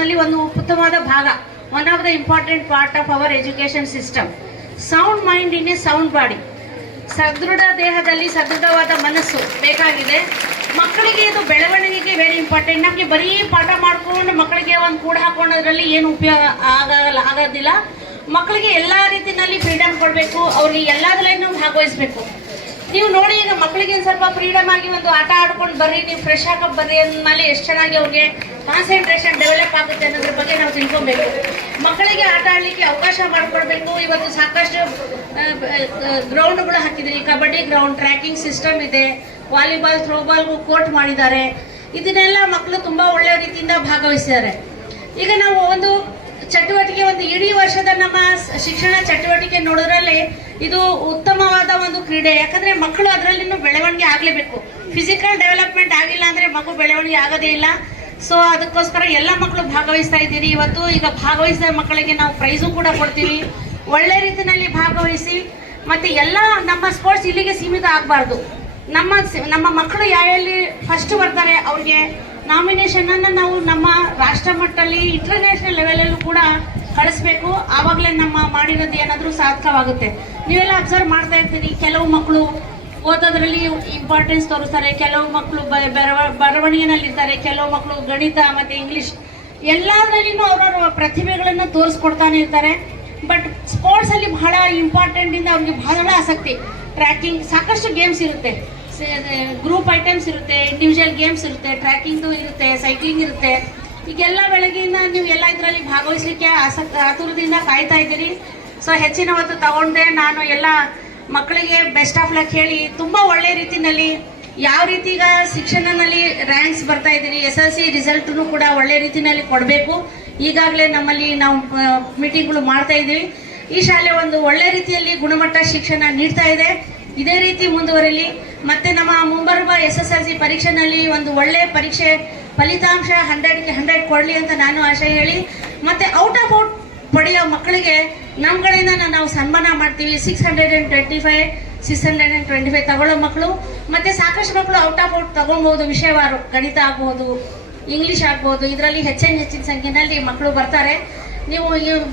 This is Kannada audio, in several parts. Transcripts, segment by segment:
ನಲ್ಲಿ ಒಂದು ಉತ್ತಮವಾದ ಭಾಗ. One of the important part of our education system sound mind in a sound body ಸದೃಢ ದೇಹದಲ್ಲಿ ಸದೃಢವಾದ ಮನಸ್ಸು ಬೇಕಾಗಿದೆ. ಮಕ್ಕಳಿಗೆ ಇದು ಬೆಳವಣಿಗೆಗೆ ವೆರಿ ಇಂಪಾರ್ಟೆಂಟ್ ನಮಗೆ ಬರೀ ಪಾಠ ಮಾಡ್ಕೊಂಡು ಮಕ್ಕಳಿಗೆ ಒಂದು ಕೂಡ ಹಾಕೊಂಡೋದ್ರಲ್ಲಿ ಏನು ಉಪಯೋಗ ಆಗಲ್ಲ ಆಗೋದಿಲ್ಲ. ಮಕ್ಕಳಿಗೆ ಎಲ್ಲ ರೀತಿಯಲ್ಲಿ ಫ್ರೀಡಮ್ ಕೊಡಬೇಕು. ಅವ್ರಿಗೆ ಎಲ್ಲದರಲ್ಲೂ ಭಾಗವಹಿಸಬೇಕು. ನೀವು ನೋಡಿ ಈಗ ಮಕ್ಕಳಿಗೆ ಸ್ವಲ್ಪ ಫ್ರೀಡಮ್ ಆಗಿ ಒಂದು ಆಟ ಆಡ್ಕೊಂಡು ಬರ್ರಿ, ನೀವು ಫ್ರೆಶ್ ಆಗಕ್ಕೆ ಬರ್ರಿ ಅಂದ್ಮೇಲೆ ಎಷ್ಟು ಚೆನ್ನಾಗಿ ಅವ್ರಿಗೆ ಕಾನ್ಸಂಟ್ರೇಷನ್ ಡೆವಲಪ್ ಆಗುತ್ತೆ ಅನ್ನೋದ್ರ ಬಗ್ಗೆ ನಾವು ತಿಳ್ಕೊಬೇಕು. ಮಕ್ಕಳಿಗೆ ಆಟ ಆಡಲಿಕ್ಕೆ ಅವಕಾಶ ಮಾಡಿಕೊಡ್ಬೇಕು. ಇವತ್ತು ಸಾಕಷ್ಟು ಗ್ರೌಂಡ್ಗಳು ಹಾಕಿದ್ರಿ. ಕಬಡ್ಡಿ ಗ್ರೌಂಡ್ ಟ್ರ್ಯಾಕಿಂಗ್ ಸಿಸ್ಟಮ್ ಇದೆ. ವಾಲಿಬಾಲ್ ಥ್ರೋಬಾಲ್ಗೂ ಕೋರ್ಟ್ ಮಾಡಿದ್ದಾರೆ. ಇದನ್ನೆಲ್ಲ ಮಕ್ಕಳು ತುಂಬ ಒಳ್ಳೆಯ ರೀತಿಯಿಂದ ಭಾಗವಹಿಸಿದ್ದಾರೆ. ಈಗ ನಾವು ಒಂದು ಚಟುವಟಿಕೆ ಒಂದು ಇಡೀ ವರ್ಷದ ನಮ್ಮ ಶಿಕ್ಷಣ ಚಟುವಟಿಕೆ ನೋಡೋದ್ರಲ್ಲಿ ಇದು ಉತ್ತಮವಾದ ಒಂದು ಕ್ರೀಡೆ. ಯಾಕಂದ್ರೆ ಮಕ್ಕಳು ಅದರಲ್ಲಿ ಬೆಳವಣಿಗೆ ಆಗಲೇಬೇಕು. ಫಿಸಿಕಲ್ ಡೆವಲಪ್ಮೆಂಟ್ ಆಗಿಲ್ಲ ಅಂದ್ರೆ ಮಗು ಬೆಳವಣಿಗೆ ಆಗೋದೇ ಇಲ್ಲ. ಸೊ ಅದಕ್ಕೋಸ್ಕರ ಎಲ್ಲ ಮಕ್ಕಳು ಭಾಗವಹಿಸ್ತಾ ಇದ್ದೀರಿ. ಇವತ್ತು ಈಗ ಭಾಗವಹಿಸಿದ ಮಕ್ಕಳಿಗೆ ನಾವು ಪ್ರೈಸು ಕೂಡ ಕೊಡ್ತೀವಿ. ಒಳ್ಳೆ ರೀತಿಯಲ್ಲಿ ಭಾಗವಹಿಸಿ, ಮತ್ತೆ ಎಲ್ಲ ನಮ್ಮ ಸ್ಪೋರ್ಟ್ಸ್ ಇಲ್ಲಿಗೆ ಸೀಮಿತ ಆಗಬಾರ್ದು. ನಮ್ಮ ನಮ್ಮ ಮಕ್ಕಳು ಯಾವೆಲ್ಲಿ ಫಸ್ಟ್ ಬರ್ತಾರೆ, ಅವ್ರಿಗೆ ನಾಮಿನೇಷನ್ ಅನ್ನ ನಾವು ನಮ್ಮ ರಾಷ್ಟ್ರ ಮಟ್ಟದಲ್ಲಿ ಇಂಟರ್ನ್ಯಾಷನಲ್ ಲೆವೆಲಲ್ಲೂ ಕೂಡ ಕಳಿಸ್ಬೇಕು. ಆವಾಗಲೇ ನಮ್ಮ ಮಾಡಿರೋದು ಏನಾದರೂ ಸಾರ್ಥಕವಾಗುತ್ತೆ. ನೀವೆಲ್ಲ ಅಬ್ಸರ್ವ್ ಮಾಡ್ತಾ ಇರ್ತೀರಿ, ಕೆಲವು ಮಕ್ಕಳು ಓದೋದ್ರಲ್ಲಿ ಇಂಪಾರ್ಟೆನ್ಸ್ ತೋರಿಸ್ತಾರೆ, ಕೆಲವು ಮಕ್ಕಳು ಬರವಣಿಗೆನಲ್ಲಿ ಇರ್ತಾರೆ ಕೆಲವು ಮಕ್ಕಳು ಗಣಿತ ಮತ್ತೆ ಇಂಗ್ಲಿಷ್ ಎಲ್ಲದರಲ್ಲಿನೂ ಅವ್ರವ್ರ ಪ್ರತಿಭೆಗಳನ್ನು ತೋರಿಸ್ಕೊಡ್ತಾನೆ ಇರ್ತಾರೆ. ಬಟ್ ಸ್ಪೋರ್ಟ್ಸ್ ಅಲ್ಲಿ ಬಹಳ ಇಂಪಾರ್ಟೆಂಟ್ ಇಂದ ಅವ್ರಿಗೆ ಬಹಳ ಆಸಕ್ತಿ. ಟ್ರ್ಯಾಕಿಂಗ್ ಸಾಕಷ್ಟು ಗೇಮ್ಸ್ ಇರುತ್ತೆ. ಗ್ರೂಪ್ ಐಟಮ್ಸ್ ಇರುತ್ತೆ ಇಂಡಿವಿಜುವಲ್ ಗೇಮ್ಸ್ ಇರುತ್ತೆ ಟ್ರ್ಯಾಕಿಂಗ್ದು ಇರುತ್ತೆ ಸೈಕ್ಲಿಂಗ್ ಇರುತ್ತೆ. ಈಗೆಲ್ಲ ಬೆಳಗ್ಗೆಯಿಂದ ನೀವು ಎಲ್ಲ ಇದರಲ್ಲಿ ಭಾಗವಹಿಸಲಿಕ್ಕೆ ಆಸಕ್ತಿ, ಆತುರದಿಂದ ಕಾಯ್ತಾ ಇದ್ದೀರಿ. ಸೊ ಹೆಚ್ಚಿನ ಹೊತ್ತು ತಗೊಂಡೆ, ನಾನು ಎಲ್ಲ ಮಕ್ಕಳಿಗೆ ಬೆಸ್ಟ್ ಆಫ್ ಲಕ್ ಹೇಳಿ, ತುಂಬ ಒಳ್ಳೆ ರೀತಿಯಲ್ಲಿ ಯಾವ ರೀತಿ ಈಗ ಶಿಕ್ಷಣದಲ್ಲಿ ರ್ಯಾಂಕ್ಸ್ ಬರ್ತಾ ಇದ್ದೀರಿ ಎಸ್ ಎಲ್ ಸಿ ರಿಸಲ್ಟ್ನು ಕೂಡ ಒಳ್ಳೆ ರೀತಿಯಲ್ಲಿ ಕೊಡಬೇಕು. ಈಗಾಗಲೇ ನಮ್ಮಲ್ಲಿ ನಾವು ಮೀಟಿಂಗ್ಗಳು ಮಾಡ್ತಾ ಇದ್ದೀವಿ. ಈ ಶಾಲೆ ಒಂದು ಒಳ್ಳೆ ರೀತಿಯಲ್ಲಿ ಗುಣಮಟ್ಟ ಶಿಕ್ಷಣ ನೀಡ್ತಾ ಇದೆ. ಇದೇ ರೀತಿ ಮುಂದುವರಿಲಿ. ಮತ್ತೆ ನಮ್ಮ ಮುಂಬರುವ ಎಸ್ ಎಸ್ ಎಲ್ ಸಿ ಪರೀಕ್ಷೆನಲ್ಲಿ ಒಂದು ಒಳ್ಳೆ ಪರೀಕ್ಷೆ ಫಲಿತಾಂಶ ಹಂಡ್ರೆಡ್ಗೆ ಹಂಡ್ರೆಡ್ ಕೊಡಲಿ ಅಂತ ನಾನು ಆಶೆ ಹೇಳಿ, ಮತ್ತೆ ಔಟ್ ಆಫ್ ಔಟ್ ಪಡೆಯೋ ಮಕ್ಕಳಿಗೆ ನಮ್ಮ ನಾವು ಸನ್ಮಾನ ಮಾಡ್ತೀವಿ. Six hundred and twenty five six hundred and twenty five ತಗೊಳ್ಳೋ ಮಕ್ಕಳು, ಮತ್ತು ಸಾಕಷ್ಟು ಮಕ್ಕಳು ಔಟ್ ಆಫ್ ಔಟ್ ತೊಗೊಬೋದು ವಿಷಯವಾರು ಗಣಿತ ಆಗ್ಬೋದು ಇಂಗ್ಲೀಷ್ ಆಗ್ಬೋದು ಇದರಲ್ಲಿ ಹೆಚ್ಚಿನ ಹೆಚ್ಚಿನ ಸಂಖ್ಯೆಯಲ್ಲಿ ಮಕ್ಕಳು ಬರ್ತಾರೆ. ನೀವು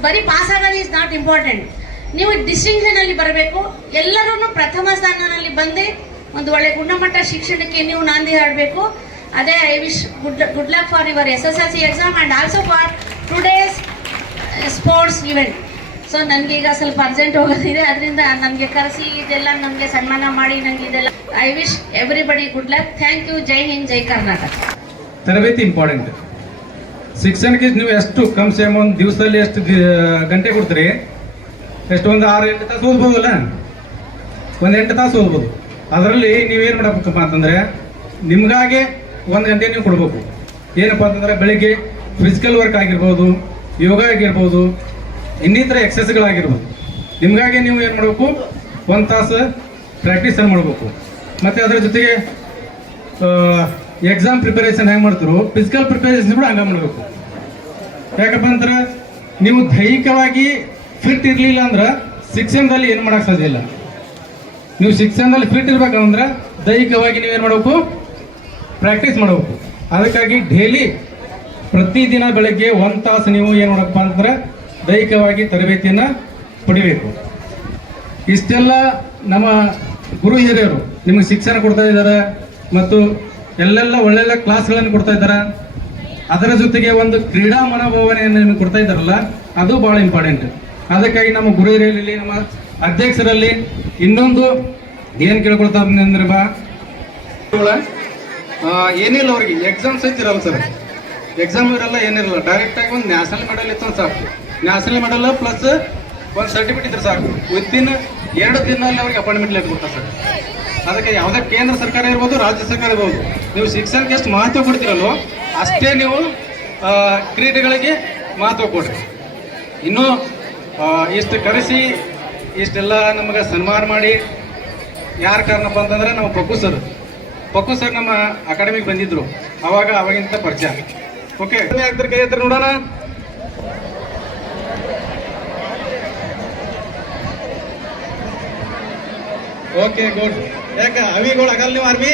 ಬರೀ ಪಾಸ್ ಆಗೋದು ಇಸ್ ನಾಟ್ ಇಂಪಾರ್ಟೆಂಟ್ ನೀವು ಡಿಸ್ಟಿಂಕ್ಷನಲ್ಲಿ ಬರಬೇಕು. ಎಲ್ಲರೂ ಪ್ರಥಮ ಸ್ಥಾನದಲ್ಲಿ ಬಂದು. ಒಂದು ಒಳ್ಳೆ ಗುಣಮಟ್ಟ ಶಿಕ್ಷಣಕ್ಕೆ ನೀವು ನಾಂದಿ ಹಾಡಬೇಕು. ಅದೇ I wish good good luck for your S S L C exam and also for today's sports event so ಈಗ ಸ್ವಲ್ಪ ಅರ್ಜೆಂಟ್ ಹೋಗೋದಿದೆ. ಅದರಿಂದ ನನಗೆ ಕರೆಸಿ, ಇದೆಲ್ಲ ನನಗೆ ಸನ್ಮಾನ ಮಾಡಿ ನನಗೆ ಇದೆಲ್ಲ. I wish everybody good luck thank you Jai Hind Jai Karnataka ತರಬೇತಿ ಇಂಪಾರ್ಟೆಂಟ್ ಶಿಕ್ಷಣಕ್ಕೆ ನೀವು ಎಷ್ಟು, ಕಮ್ ಸೇಮ್ ಒಂದು ದಿವಸದಲ್ಲಿ ಎಷ್ಟು ಗಂಟೆ ಕೊಡ್ತೀರಿ? ಎಷ್ಟೊಂದು ಆರು, ಎಂಟು ತಾಸು ಓದ್ಬೋದಲ್ಲ? ಒಂದು ಎಂಟು ತಾಸು ಓದ್ಬೋದು. ಅದರಲ್ಲಿ ನೀವೇನು ಮಾಡಬೇಕಪ್ಪ ಅಂತಂದರೆ ನಿಮಗಾಗೆ ಒಂದು ಗಂಟೆ ನೀವು ಕೊಡ್ಬೇಕು. ಏನಪ್ಪ ಅಂತಂದರೆ ಬೆಳಿಗ್ಗೆ ಫಿಸಿಕಲ್ ವರ್ಕ್ ಆಗಿರ್ಬೋದು, ಯೋಗ ಆಗಿರ್ಬೋದು, ಇನ್ನಿತರ ಎಕ್ಸಸೈಸ್ಗಳಾಗಿರ್ಬೋದು ನಿಮಗಾಗಿ ನೀವು ಏನು ಮಾಡಬೇಕು? ಒಂದು ತಾಸು ಪ್ರಾಕ್ಟೀಸನ್ನು ಮಾಡಬೇಕು. ಮತ್ತು ಅದರ ಜೊತೆಗೆ ಎಕ್ಸಾಮ್ ಪ್ರಿಪರೇಷನ್ ಹೆಂಗೆ ಮಾಡ್ತಾರು ಫಿಸಿಕಲ್ ಪ್ರಿಪರೇಷನ್ ಕೂಡ ಹಂಗೆ ಮಾಡಬೇಕು. ಯಾಕಪ್ಪ ಅಂದ್ರೆ ನೀವು ದೈಹಿಕವಾಗಿ ಫಿಟ್ ಇರಲಿಲ್ಲ ಅಂದ್ರೆ ಶಿಕ್ಷಣದಲ್ಲಿ ಏನು ಮಾಡಕ್ ಸಾಧ್ಯ ಇಲ್ಲ. ನೀವು ಶಿಕ್ಷಣದಲ್ಲಿ ಫಿಟ್ ಇರಬೇಕಂದ್ರೆ ದೈಹಿಕವಾಗಿ ನೀವೇನು ಮಾಡಬೇಕು? ಪ್ರಾಕ್ಟೀಸ್ ಮಾಡಬೇಕು. ಅದಕ್ಕಾಗಿ ಡೈಲಿ ಪ್ರತಿದಿನ ಬೆಳಗ್ಗೆ ಒಂದು ತಾಸು ನೀವು ಏನು ಮಾಡಪ್ಪ ಅಂದ್ರೆ ದೈಹಿಕವಾಗಿ ತರಬೇತಿಯನ್ನು ಪಡಿಬೇಕು. ಇಷ್ಟೆಲ್ಲ ನಮ್ಮ ಗುರು ಹಿರಿಯರು ನಿಮಗೆ ಶಿಕ್ಷಣ ಕೊಡ್ತಾ ಇದ್ದಾರೆ ಮತ್ತು ಎಲ್ಲೆಲ್ಲ ಒಳ್ಳೊಳ್ಳೆ ಕ್ಲಾಸ್ಗಳನ್ನು ಕೊಡ್ತಾ ಇದ್ದಾರೆ. ಅದರ ಜೊತೆಗೆ ಒಂದು ಕ್ರೀಡಾ ಮನೋಭಾವನೆಯನ್ನು ಕೊಡ್ತಾ ಇದ್ದಾರಲ್ಲ, ಅದು ಬಹಳ ಇಂಪಾರ್ಟೆಂಟ್ ಅದಕ್ಕಾಗಿ ನಮ್ಮ ಗುರು ಹಿರಿಯರಲ್ಲಿ ನಮ್ಮ ಅಧ್ಯಕ್ಷರಲ್ಲಿ ಇನ್ನೊಂದು ಏನು ಕೇಳ್ಕೊಳ್ತಾರೆ ಅಂದ್ರೆ ಬಾ. ಏನಿಲ್ಲ ಅವ್ರಿಗೆ. ಎಕ್ಸಾಮ್ಸ್ ಇರಲ್ಲ ಸರ್ ಎಕ್ಸಾಮ್ ಇರಲ್ಲ, ಏನಿರಲ್ಲ. ಡೈರೆಕ್ಟ್ ಆಗಿ ಒಂದು ನ್ಯಾಷನಲ್ ಮೆಡಲ್ ಇತ್ತು ಸಾಕು. ನ್ಯಾಷನಲ್ ಮೆಡಲ್ ಪ್ಲಸ್ ಒಂದು ಸರ್ಟಿಫಿಕೇಟ್ ಇದ್ರೆ ಸಾಕು. ವಿತಿನ್ ಎರಡು ದಿನದಲ್ಲಿ ಅವ್ರಿಗೆ ಅಪಾಯಿಂಟ್ಮೆಂಟ್ ಲೆಟ್ ಕೊಡ್ತಾರೆ ಸರ್ ಅದಕ್ಕೆ ಯಾವುದೇ ಕೇಂದ್ರ ಸರ್ಕಾರ ಇರ್ಬೋದು, ರಾಜ್ಯ ಸರ್ಕಾರ ಇರ್ಬೋದು. ನೀವು ಶಿಕ್ಷಣಕ್ಕೆ ಎಷ್ಟು ಮಹತ್ವ ಕೊಡ್ತೀರಲ್ವೋ? ಅಷ್ಟೇ ನೀವು ಕ್ರೀಡೆಗಳಿಗೆ ಮಹತ್ವ ಕೊಡ್ರಿ. ಇನ್ನೂ ಇಷ್ಟು ಕರೆಸಿ ಇಷ್ಟೆಲ್ಲ ನಮಗೆ ಸನ್ಮಾನ ಮಾಡಿ ಯಾರು ಕಾರಣಪ್ಪ ಅಂತಂದ್ರೆ ನಮ್ಮ ಪಕ್ಕು ಸರ್ ಪಕ್ಕು ಸರ್ ನಮ್ಮ ಅಕಾಡೆಮಿಗೆ ಬಂದಿದ್ರು. ಅವಾಗ ಅವಾಗಿಂತ ಪರಿಚಯ. ಓಕೆ ಆಗ್ತಾರೆ ಕೈ ಹತ್ರ ನೋಡೋಣ. ಓಕೆ ಗುಡ್ ಯಾಕೆ, ಅವಿಗಳು ಆಗಲ್ಲ ನೀವು ಆರ್ಮಿ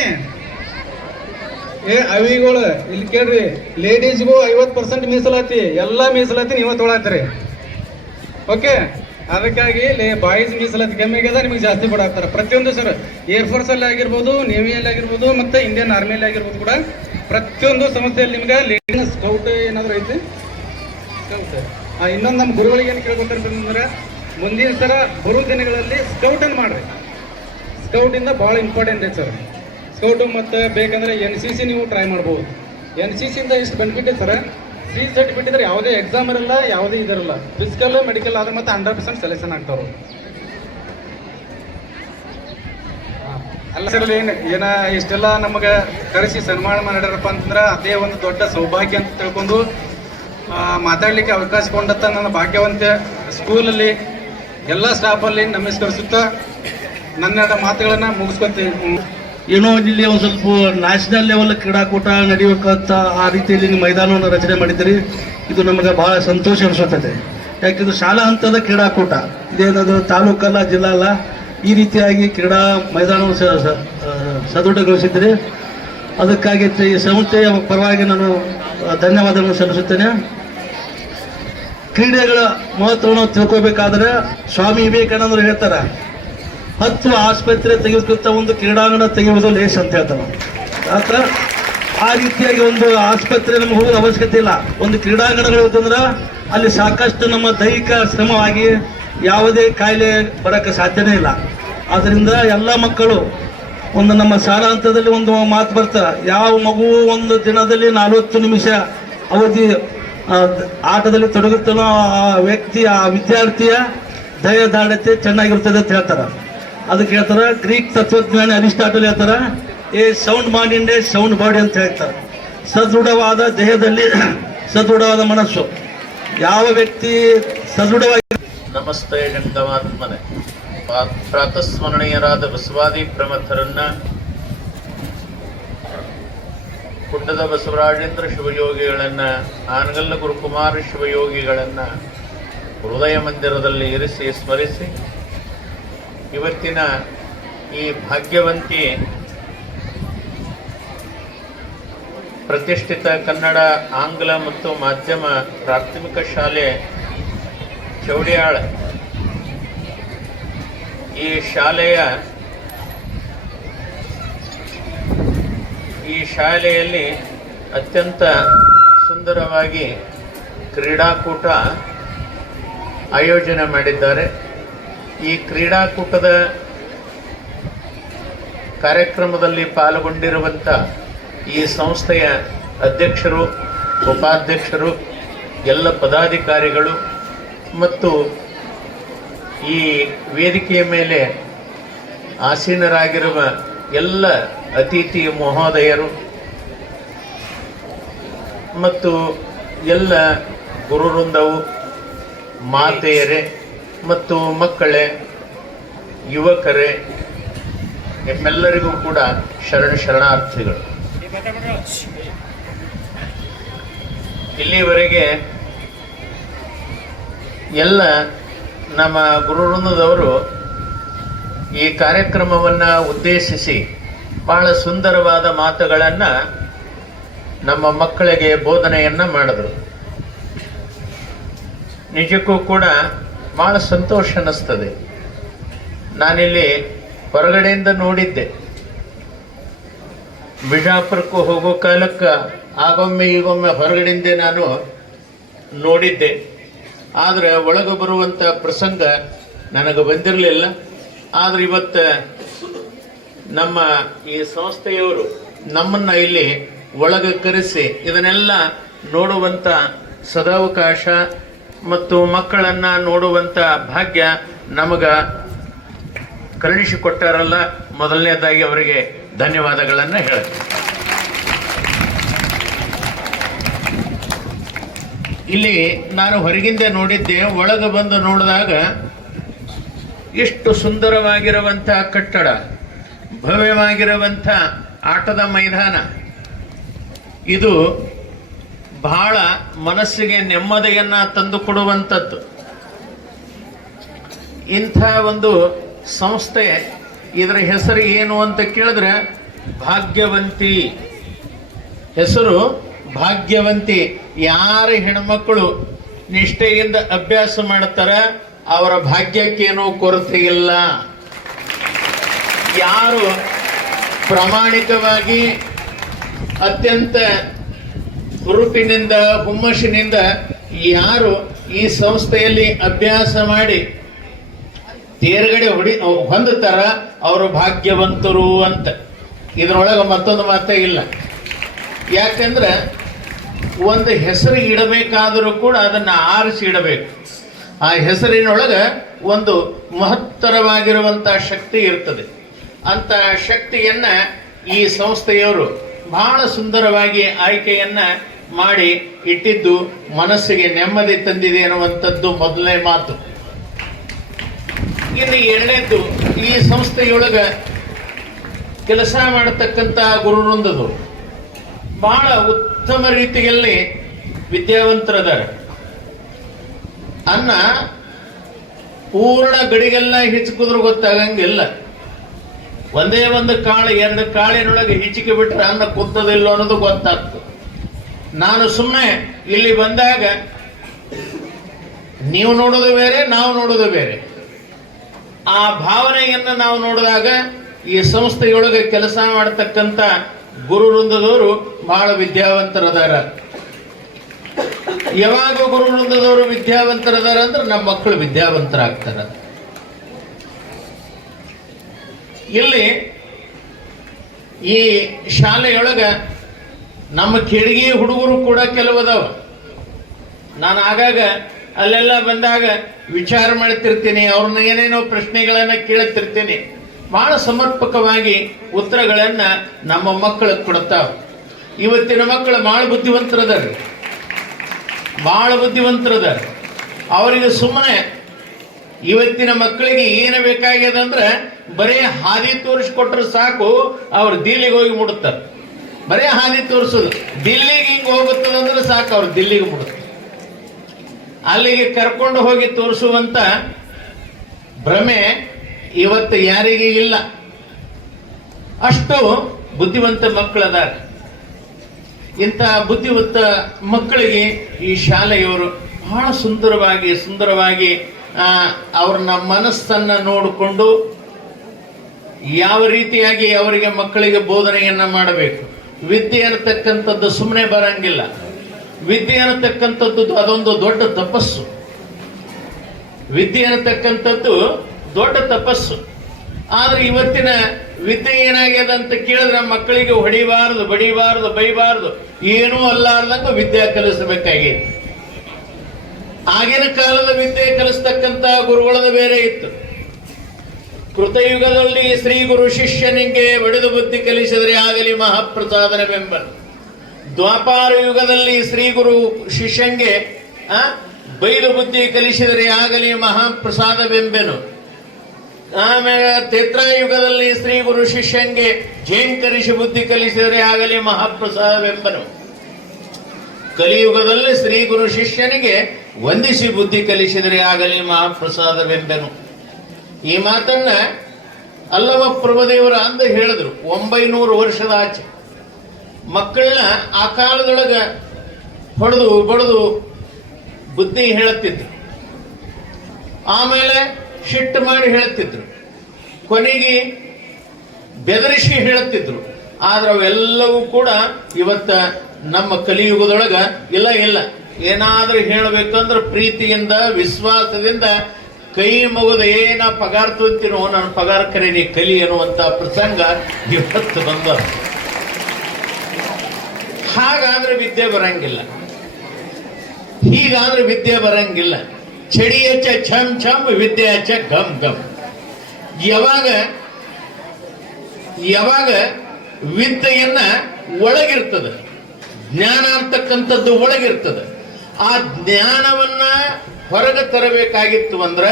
ಏ, ಅವಿಗಳು, ಇಲ್ಲಿ ಕೇಳ್ರಿ. ಲೇಡೀಸ್ಗೂ ಐವತ್ತು ಪರ್ಸೆಂಟ್ ಮೀಸಲಾತಿ. ಎಲ್ಲ ಮೀಸಲಾತಿ ನೀವ ತೊಗೊಳತ್ತೀರಿ. ಓಕೆ ಅದಕ್ಕಾಗಿ ಲೇ ಬಾಯ್ಸ್ ಮೀಸಲಾತಿ ಕಮ್ಮಿ ಆಗ್ಯದ, ನಿಮಗೆ ಜಾಸ್ತಿ ಕೊಡಾಕ್ತಾರೆ ಪ್ರತಿಯೊಂದು ಸರ್ ಏರ್ ಫೋರ್ಸ್ ಅಲ್ಲಿ ಆಗಿರ್ಬೋದು ನೇವಿಯಲ್ಲಿ ಆಗಿರ್ಬೋದು, ಮತ್ತೆ ಇಂಡಿಯನ್ ಆರ್ಮಿಯಲ್ಲಿ ಆಗಿರ್ಬೋದು ಕೂಡ ಪ್ರತಿಯೊಂದು ಸಂಸ್ಥೆಯಲ್ಲಿ ನಿಮ್ಗೆ ಲೇಡೀಸ್ ಸ್ಕೌಟ್ ಏನಾದರೂ ಐತಿ? ಸ್ಕೌಟ್ ಇನ್ನೊಂದು ನಮ್ಮ ಗುರುಗಳಿಗೆ ಏನು ಕೇಳ್ಕೊತಾರೆ ಮುಂದಿನ ಸರ ಬರುವ ದಿನಗಳಲ್ಲಿ ಸ್ಕೌಟನ್ನು ಮಾಡ್ರಿ. ಸ್ಕೌಟ್ ಇಂದ ಭಾಳ ಇಂಪಾರ್ಟೆಂಟ್ ಐತೆ ಸರ್ ಸ್ಕೌಟು ಮತ್ತೆ ಬೇಕಂದ್ರೆ ಎನ್ ಸಿ ಸಿ ನೀವು ಟ್ರೈ ಮಾಡ್ಬೋದು. ಎನ್ ಸಿ ಸಿಯಿಂದ ಇಷ್ಟು ಬೆನಿಫಿಟ್ ಐತೆ ಸರ್ ಸಿ ಸೆಟ್ ಬಿಟ್ಟಿದ್ರೆ ಯಾವುದೇ ಎಕ್ಸಾಮ್ ಇರಲ್ಲ, ಯಾವುದೇ ಇದಿರಲ್ಲ. ಫಿಸಿಕಲ್ ಮೆಡಿಕಲ್ ಆದ್ರೆ ಮತ್ತೆ ಹಂಡ್ರೆಡ್ ಪರ್ಸೆಂಟ್ ಸೆಲೆಕ್ಷನ್ ಆಗ್ತಾವ್ರು. ಅಲ್ಲ ಏನು ಇಷ್ಟೆಲ್ಲ ನಮಗೆ ಕರೆಸಿ ಸನ್ಮಾನ ಮಾಡ್ಯಾರಪ್ಪ ಅಂತಂದ್ರೆ ಅದೇ ಒಂದು ದೊಡ್ಡ ಸೌಭಾಗ್ಯ ಅಂತ ತಿಳ್ಕೊಂಡು ಮಾತಾಡ್ಲಿಕ್ಕೆ ಅವಕಾಶ ಕೊಂಡಂತ ನನ್ನ ಭಾಗ್ಯವಂತೆ ಸ್ಕೂಲಲ್ಲಿ ಎಲ್ಲ ಸ್ಟಾಫಲ್ಲಿ ನಮಸ್ಕರಿಸುತ್ತ ನನ್ನ ಮಾತುಗಳನ್ನ ಮುಗಿಸ್ಕೊತೀನಿ ಏನೋ ಇಲ್ಲಿ ಒಂದು ಸ್ವಲ್ಪ ನ್ಯಾಷನಲ್ ಲೆವೆಲ್ ಕ್ರೀಡಾಕೂಟ ನಡೆಯಬೇಕಂತ ಆ ರೀತಿಯಲ್ಲಿ ನೀವು ಮೈದಾನವನ್ನು ರಚನೆ ಮಾಡಿದ್ರಿ ಇದು ನಮಗೆ ಬಹಳ ಸಂತೋಷ ಅನಿಸುತ್ತದೆ. ಯಾಕಂದ್ರೆ ಶಾಲಾ ಹಂತದ ಕ್ರೀಡಾಕೂಟ ಇದೇನದು ತಾಲೂಕಲ್ಲ ಜಿಲ್ಲಾ ಅಲ್ಲ ಈ ರೀತಿಯಾಗಿ ಕ್ರೀಡಾ ಮೈದಾನವನ್ನು ಸ- ಸ- ಆ, ಸದೃಢಗೊಳಿಸಿದ್ದೀರಿ. ಅದಕ್ಕಾಗಿ ಈ ಸಂಸ್ಥೆಯ ಪರವಾಗಿ ನಾನು ಧನ್ಯವಾದಗಳನ್ನು ಸಲ್ಲಿಸುತ್ತೇನೆ. ಕ್ರೀಡೆಗಳ ಮಹತ್ವವನ್ನು ತಿಳ್ಕೋಬೇಕಾದ್ರೆ ಸ್ವಾಮಿ ವಿವೇಕಾನಂದರು ಹೇಳ್ತಾರೆ ಹತ್ತು ಆಸ್ಪತ್ರೆ ತೆಗೆದುಕೊಂತ ಒಂದು ಕ್ರೀಡಾಂಗಣ ತೆಗೆಯುವುದು ಲೇಸ್ ಅಂತ ಹೇಳ್ತಾರೆ ಆತ ಆ ರೀತಿಯಾಗಿ ಒಂದು ಆಸ್ಪತ್ರೆ ನಮ್ಗೆ ಹೋಗೋದು ಅವಶ್ಯಕತೆ ಇಲ್ಲ. ಒಂದು ಕ್ರೀಡಾಂಗಣಗಳು ಅಂತಂದ್ರೆ ಅಲ್ಲಿ ಸಾಕಷ್ಟು ನಮ್ಮ ದೈಹಿಕ ಶ್ರಮವಾಗಿ ಯಾವುದೇ ಕಾಯಿಲೆ ಬರೋಕ್ಕೆ ಸಾಧ್ಯನೇ ಇಲ್ಲ. ಆದ್ದರಿಂದ ಎಲ್ಲ ಮಕ್ಕಳು ಒಂದು ನಮ್ಮ ಶಾಲಾ ಒಂದು ಮಾತು ಬರ್ತಾ ಯಾವ ಮಗು ಒಂದು ದಿನದಲ್ಲಿ ನಲವತ್ತು ನಿಮಿಷ ಅವಧಿ ಆಟದಲ್ಲಿ ತೊಡಗುತ್ತಲೋ ಆ ವ್ಯಕ್ತಿ, ಆ ವಿದ್ಯಾರ್ಥಿಯ ದಯ ದಾಢ್ಯತೆ ಚೆನ್ನಾಗಿರ್ತದೆ ಅಂತ ಹೇಳ್ತಾರೆ. ಅದಕ್ಕೆ ಹೇಳ್ತಾರ, ಗ್ರೀಕ್ ತತ್ವಜ್ಞಾನಿ ಅರಿಸ್ಟಾಟಲ್ ಹೇಳ್ತಾರ, a sound mind a sound body ಅಂತ ಹೇಳ್ತಾರೆ. ಸದೃಢವಾದ ದೇಹದಲ್ಲಿ ಸದೃಢವಾದ ಮನಸ್ಸು. ಯಾವ ವ್ಯಕ್ತಿ ಸದೃಢವಾಗಿ ನಮಸ್ತೆ ಗಂಧಮಾತ್ಮನೆ. ಪ್ರಾತಸ್ಮರಣೀಯರಾದ ಬಸವಾದಿ ಪ್ರಮಥರನ್ನ ಕುಂಡದ ಬಸವರಾಜೇಂದ್ರ ಶಿವಯೋಗಿಗಳನ್ನ ಆನಗಲ್ಲ ಗುರುಕುಮಾರ ಶಿವಯೋಗಿಗಳನ್ನ ಹೃದಯ ಮಂದಿರದಲ್ಲಿ ಇರಿಸಿ, ಸ್ಮರಿಸಿ ಇವತ್ತಿನ ಈ ಭಾಗ್ಯವಂತಿ ಪ್ರತಿಷ್ಠಿತ ಕನ್ನಡ, ಆಂಗ್ಲ ಮತ್ತು ಮಾಧ್ಯಮ ಪ್ರಾಥಮಿಕ ಶಾಲೆ ಚೌಡಿಯಾಳ. ಈ ಶಾಲೆಯ ಈ ಶಾಲೆಯಲ್ಲಿ ಅತ್ಯಂತ ಸುಂದರವಾಗಿ ಕ್ರೀಡಾಕೂಟ ಆಯೋಜನೆ ಮಾಡಿದ್ದಾರೆ. ಈ ಕ್ರೀಡಾಕೂಟದ ಕಾರ್ಯಕ್ರಮದಲ್ಲಿ ಪಾಲ್ಗೊಂಡಿರುವಂಥ ಈ ಸಂಸ್ಥೆಯ ಅಧ್ಯಕ್ಷರು, ಉಪಾಧ್ಯಕ್ಷರು, ಎಲ್ಲ ಪದಾಧಿಕಾರಿಗಳು ಮತ್ತು ಈ ವೇದಿಕೆಯ ಮೇಲೆ ಆಸೀನರಾಗಿರುವ ಎಲ್ಲ ಅತಿಥಿ ಮಹೋದಯರು ಮತ್ತು ಎಲ್ಲ ಗುರುವೃಂದವು, ಮಾತೆಯರೇ ಮತ್ತು ಮಕ್ಕಳೇ, ಯುವಕರೇ, ನಿಮ್ಮೆಲ್ಲರಿಗೂ ಕೂಡ ಶರಣ ಶರಣಾರ್ಥಿಗಳು. ಇಲ್ಲಿವರೆಗೆ ಎಲ್ಲ ನಮ್ಮ ಗುರುವೃಂದದವರು ಈ ಕಾರ್ಯಕ್ರಮವನ್ನು ಉದ್ದೇಶಿಸಿ ಬಹಳ ಸುಂದರವಾದ ಮಾತುಗಳನ್ನು ನಮ್ಮ ಮಕ್ಕಳಿಗೆ ಬೋಧನೆಯನ್ನು ಮಾಡಿದ್ರು. ನಿಜಕ್ಕೂ ಕೂಡ ಬಹಳ ಸಂತೋಷ ಅನ್ನಿಸ್ತದೆ. ನಾನಿಲ್ಲಿ ಹೊರಗಡೆಯಿಂದ ನೋಡಿದ್ದೆ. ಬಿಜಾಪುರಕ್ಕೂ ಹೋಗೋ ಕಾಲಕ್ಕೆ ಆಗೊಮ್ಮೆ ಈಗೊಮ್ಮೆ ಹೊರಗಡೆಯಿಂದ ನಾನು ನೋಡಿದ್ದೆ. ಆದರೆ ಒಳಗೆ ಬರುವಂಥ ಪ್ರಸಂಗ ನನಗೆ ಬಂದಿರಲಿಲ್ಲ. ಆದರೆ ಇವತ್ತು ನಮ್ಮ ಈ ಸಂಸ್ಥೆಯವರು ನಮ್ಮನ್ನು ಇಲ್ಲಿ ಒಳಗೆ ಕರೆಸಿ ಇದನ್ನೆಲ್ಲ ನೋಡುವಂಥ ಸದಾವಕಾಶ ಮತ್ತು ಮಕ್ಕಳನ್ನ ನೋಡುವಂಥ ಭಾಗ್ಯ ನಮಗ ಕರುಣಿಸಿಕೊಟ್ಟಾರಲ್ಲ. ಮೊದಲನೇದಾಗಿ ಅವರಿಗೆ ಧನ್ಯವಾದಗಳನ್ನು ಹೇಳ್ತೀನಿ. ಇಲ್ಲಿ ನಾನು ಹೊರಗಿಂದ ನೋಡಿದ್ದೆ, ಒಳಗೆ ಬಂದು ನೋಡಿದಾಗ ಎಷ್ಟು ಸುಂದರವಾಗಿರುವಂಥ ಕಟ್ಟಡ, ಭವ್ಯವಾಗಿರುವಂಥ ಆಟದ ಮೈದಾನ. ಇದು ಬಹಳ ಮನಸ್ಸಿಗೆ ನೆಮ್ಮದಿಯನ್ನು ತಂದು ಕೊಡುವಂಥದ್ದು ಇಂಥ ಒಂದು ಸಂಸ್ಥೆ ಇದರ ಹೆಸರು ಏನು ಅಂತ ಕೇಳಿದ್ರೆ ಭಾಗ್ಯವಂತಿ. ಹೆಸರು ಭಾಗ್ಯವಂತಿ. ಯಾರ ಹೆಣ್ಮಕ್ಕಳು ನಿಷ್ಠೆಯಿಂದ ಅಭ್ಯಾಸ ಮಾಡ್ತಾರ ಅವರ ಭಾಗ್ಯಕ್ಕೇನೂ ಕೊರತೆ ಇಲ್ಲ. ಯಾರು ಪ್ರಾಮಾಣಿಕವಾಗಿ ಅತ್ಯಂತ ಹುರುಪಿನಿಂದ, ಹುಮ್ಮಸ್ಸಿನಿಂದ ಯಾರು ಈ ಸಂಸ್ಥೆಯಲ್ಲಿ ಅಭ್ಯಾಸ ಮಾಡಿ ತೇರ್ಗಡೆ ಹೊಡಿ ಹೊಂದುತ್ತಾರ ಅವರು ಭಾಗ್ಯವಂತರು ಅಂತ. ಇದರೊಳಗೆ ಮತ್ತೊಂದು ಮಾತೇ ಇಲ್ಲ. ಯಾಕಂದ್ರೆ ಒಂದು ಹೆಸರು ಇಡಬೇಕಾದರೂ ಕೂಡ ಅದನ್ನ ಆರಿಸಿ ಇಡಬೇಕು. ಆ ಹೆಸರಿನೊಳಗೆ ಒಂದು ಮಹತ್ತರವಾಗಿರುವಂಥ ಶಕ್ತಿ ಇರ್ತದೆ. ಅಂತ ಶಕ್ತಿಯನ್ನ ಈ ಸಂಸ್ಥೆಯವರು ಬಹಳ ಸುಂದರವಾಗಿ ಆಯ್ಕೆಯನ್ನ ಮಾಡಿ ಇಟ್ಟಿದ್ದು ಮನಸ್ಸಿಗೆ ನೆಮ್ಮದಿ ತಂದಿದೆ ಅನ್ನುವಂಥದ್ದು ಮೊದಲನೇ ಮಾತು. ಇನ್ನು ಎರಡನೇದ್ದು, ಈ ಸಂಸ್ಥೆಯೊಳಗ ಕೆಲಸ ಮಾಡತಕ್ಕಂಥ ಗುರುನೊಂದದು ಬಹಳ ಉತ್ತಮ ರೀತಿಯಲ್ಲಿ ವಿದ್ಯಾವಂತರದಾರೆ ಅನ್ನ ಪೂರ್ಣ ಗಡಿಗೆಲ್ಲ ಹಿಚ್ಕಿದ್ರು ಗೊತ್ತಾಗಂಗಿಲ್ಲ. ಒಂದೇ ಒಂದು ಕಾಳು, ಎರಡು ಕಾಳಿನೊಳಗೆ ಹಿಚಿಕೆ ಬಿಟ್ರೆ ಅನ್ನ ಕುತ್ತದಿಲ್ಲ ಅನ್ನೋದು ಗೊತ್ತಾಗ್ತದೆ. ನಾನು ಸುಮ್ಮನೆ ಇಲ್ಲಿ ಬಂದಾಗ, ನೀವು ನೋಡೋದು ಬೇರೆ, ನಾವು ನೋಡೋದು ಬೇರೆ. ಆ ಭಾವನೆಯನ್ನು ನಾವು ನೋಡಿದಾಗ ಈ ಸಂಸ್ಥೆಯೊಳಗೆ ಕೆಲಸ ಮಾಡತಕ್ಕಂಥ ಗುರು ವೃಂದದವರು ಬಹಳ ವಿದ್ಯಾವಂತರದಾರ. ಯಾವಾಗ ಗುರು ವೃಂದದವರು ವಿದ್ಯಾವಂತರದಾರ ಅಂದ್ರೆ ನಮ್ಮ ಮಕ್ಕಳು ವಿದ್ಯಾವಂತರಾಗ್ತಾರ. ಇಲ್ಲಿ ಈ ಶಾಲೆಯೊಳಗ ನಮ್ಮ ಕೆಳಗಿ ಹುಡುಗರು ಕೂಡ ಕೆಲವದವ. ನಾನು ಆಗಾಗ ಅಲ್ಲೆಲ್ಲ ಬಂದಾಗ ವಿಚಾರ ಮಾಡ್ತಿರ್ತೀನಿ, ಅವ್ರನ್ನ ಏನೇನೋ ಪ್ರಶ್ನೆಗಳನ್ನು ಕೇಳುತ್ತಿರ್ತೀನಿ ಬಹಳ ಸಮರ್ಪಕವಾಗಿ ಉತ್ತರಗಳನ್ನ ನಮ್ಮ ಮಕ್ಕಳು ಕೊಡ್ತಾವ. ಇವತ್ತಿನ ಮಕ್ಕಳು ಬಹಳ ಬುದ್ಧಿವಂತರದಾರ. ಬಹಳ ಬುದ್ಧಿವಂತರದಾರ. ಅವರಿಗೆ ಸುಮ್ಮನೆ ಇವತ್ತಿನ ಮಕ್ಕಳಿಗೆ ಏನು ಬೇಕಾಗ್ಯದಂದ್ರೆ ಬರೇ ಹಾದಿ ತೋರಿಸ್ಕೊಟ್ರೆ ಸಾಕು, ಅವ್ರು ದೀಲಿಗೆ ಹೋಗಿ ಮುಡುತ್ತಾರೆ ಬರೇ ಹಾದಿ ತೋರಿಸೋದು. ದಿಲ್ಲಿಗೆ ಹಿಂಗೆ ಹೋಗುತ್ತದಂದ್ರೆ ಸಾಕು, ಅವ್ರು ದಿಲ್ಲಿಗೆ ಮುಡುತ್ತೆ ಅಲ್ಲಿಗೆ ಕರ್ಕೊಂಡು ಹೋಗಿ ತೋರಿಸುವಂತ ಭ್ರಮೆ ಇವತ್ತು ಯಾರಿಗೆ ಇಲ್ಲ. ಅಷ್ಟು ಬುದ್ಧಿವಂತ ಮಕ್ಕಳದಾರ. ಇಂಥ ಬುದ್ಧಿವಂತ ಮಕ್ಕಳಿಗೆ ಈ ಶಾಲೆಯವರು ಬಹಳ ಸುಂದರವಾಗಿ ಸುಂದರವಾಗಿ ಅವ್ರನ್ನ ಮನಸ್ಸನ್ನ ನೋಡಿಕೊಂಡು ಯಾವ ರೀತಿಯಾಗಿ ಅವರಿಗೆ ಮಕ್ಕಳಿಗೆ ಬೋಧನೆಯನ್ನು ಮಾಡಬೇಕು. ವಿದ್ಯೆ ಅನ್ನತಕ್ಕಂಥದ್ದು ಸುಮ್ಮನೆ ಬರಂಗಿಲ್ಲ. ವಿದ್ಯೆ ಅನ್ನತಕ್ಕಂಥದ್ದು ಅದೊಂದು ದೊಡ್ಡ ತಪಸ್ಸು. ವಿದ್ಯೆ ಅನ್ನತಕ್ಕಂಥದ್ದು ದೊಡ್ಡ ತಪಸ್ಸು. ಆದ್ರೆ ಇವತ್ತಿನ ವಿದ್ಯೆ ಏನಾಗ್ಯದ ಅಂತ ಕೇಳಿದ್ರೆ ಮಕ್ಕಳಿಗೆ ಹೊಡಿಬಾರದು, ಬಡಿಬಾರದು, ಬೈಬಾರದು, ಏನೂ ಅಲ್ಲಾರ್ದಂಗ ವಿದ್ಯೆ ಕಲಿಸಬೇಕಾಗಿದೆ ಆಗಿನ ಕಾಲದ ವಿದ್ಯೆ ಕಲಿಸ್ತಕ್ಕಂತ ಗುರುಗಳದ ಬೇರೆ ಇತ್ತು. ಕೃತಯುಗದಲ್ಲಿ ಶ್ರೀ ಗುರು ಶಿಷ್ಯನಿಗೆ ಒಡೆದು ಬುದ್ಧಿ ಕಲಿಸಿದರೆ ಆಗಲಿ ಮಹಾಪ್ರಸಾದನವೆಂಬ. ದ್ವಾಪಾರ ಯುಗದಲ್ಲಿ ಶ್ರೀ ಗುರು ಶಿಷ್ಯಂಗೆ ಬೈಲು ಬುದ್ಧಿ ಕಲಿಸಿದರೆ ಆಗಲಿ ಮಹಾಪ್ರಸಾದವೆಂಬೆನು. ಆಮೇಲೆ ಯುಗದಲ್ಲಿ ಶ್ರೀ ಗುರು ಶಿಷ್ಯಂಗೆ ಜೇಂಕರಿಸಿ ಬುದ್ಧಿ ಕಲಿಸಿದರೆ ಆಗಲಿ ಮಹಾಪ್ರಸಾದವೆಂಬನು. ಕಲಿಯುಗದಲ್ಲಿ ಶ್ರೀ ಗುರು ಶಿಷ್ಯನಿಗೆ ವಂದಿಸಿ ಬುದ್ಧಿ ಕಲಿಸಿದರೆ ಆಗಲಿ ಮಹಾಪ್ರಸಾದವೆಂಬೆನು. ಈ ಮಾತನ್ನ ಅಲ್ಲವ ಪ್ರಭದೇವರ ಅಂದ ಹೇಳಿದ್ರು ಒಂಬೈನೂರು ವರ್ಷದ ಆಚೆ. ಮಕ್ಕಳನ್ನ ಆ ಕಾಲದೊಳಗ ಹೊಡೆದು, ಬಡದು ಬುದ್ಧಿ ಹೇಳುತ್ತಿದ್ರು. ಆಮೇಲೆ ಶಿಟ್ಟು ಮಾಡಿ ಹೇಳುತ್ತಿದ್ರು. ಕೊನೆಗೆ ಬೆದರಿಸಿ ಹೇಳುತ್ತಿದ್ರು. ಆದ್ರೆ ಅವೆಲ್ಲವೂ ಕೂಡ ಇವತ್ತ ನಮ್ಮ ಕಲಿಯುಗದೊಳಗ ಇಲ್ಲ ಇಲ್ಲ. ಏನಾದರೂ ಹೇಳಬೇಕಂದ್ರೆ ಪ್ರೀತಿಯಿಂದ, ವಿಶ್ವಾಸದಿಂದ ಕೈ ಮುಗಿದ ಏನ ಪಗಾರ ತೊಂತೀನೋ ನನ್ನ ಪಗಾರ ಕರೀನಿ ಕಲಿ ಅನ್ನುವಂತ ಪ್ರಸಂಗ ಇವತ್ತು ಬಂದ ಹಾಗಾದ್ರೆ ವಿದ್ಯೆ ಬರಂಗಿಲ್ಲ. ಹೀಗಾದ್ರೆ ವಿದ್ಯೆ ಬರಂಗಿಲ್ಲ. ಚಡಿ ಹಚ್ಚ ಛಂ ಛಂ ವಿದ್ಯೆ ಹಚ್ಚ ಘಮ್ ಘಮ್ ಯಾವಾಗ ಯಾವಾಗ ವಿದ್ಯೆಯನ್ನ ಒಳಗಿರ್ತದೆ, ಜ್ಞಾನ ಅಂತಕ್ಕಂಥದ್ದು ಒಳಗಿರ್ತದೆ, ಆ ಜ್ಞಾನವನ್ನ ಹೊರಗೆ ತರಬೇಕಾಗಿತ್ತು ಅಂದ್ರೆ